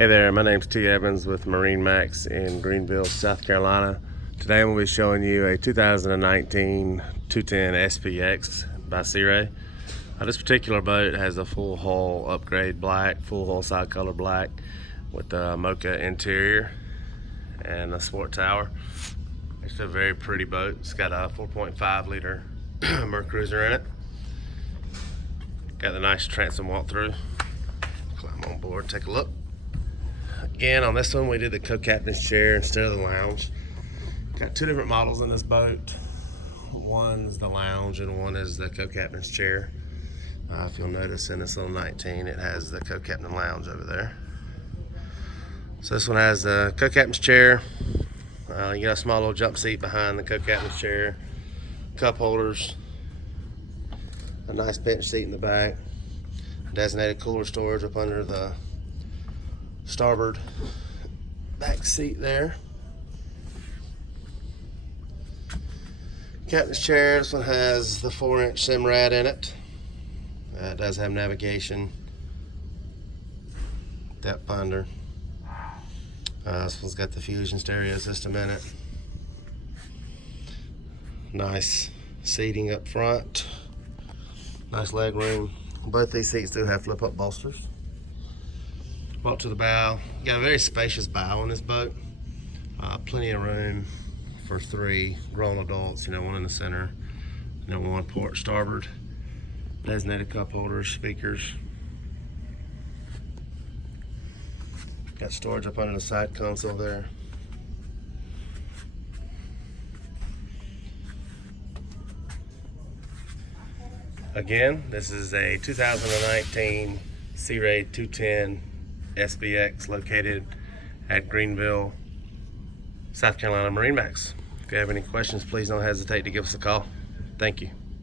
Hey there, my name's T. Evans with MarineMax in Greenville, South Carolina. Today I'm going to be showing you a 2019 210 SPX by Sea Ray. This particular boat has a full hull upgrade black, full hull side color black with a mocha interior and a sport tower. It's a very pretty boat. It's got a 4.5 liter MerCruiser in it. Got the nice transom walk through. Climb on board, take a look. Again, on this one we did the co-captain's chair instead of the lounge. Got two different models in this boat. One's the lounge and one is the co-captain's chair. If you'll notice in this little 19, it has the co-captain lounge over there. So this one has the co-captain's chair. You got a small little jump seat behind the co-captain's chair, cup holders, a nice bench seat in the back, designated cooler storage up under the starboard back seat there. Captain's chair, this one has the 4-inch Simrad in it. It does have navigation, depth finder. This one's got the Fusion stereo system in it. Nice seating up front, nice leg room. Both these seats do have flip-up bolsters. Walk to the bow. You got a very spacious bow on this boat. Plenty of room for 3 grown adults. One in the center, one port starboard. Designated cup holders, speakers. Got storage up under the side console there. Again, this is a 2019 Sea Ray 210 SPX located at Greenville, South Carolina MarineMax. If you have any questions, please don't hesitate to give us a call. Thank you.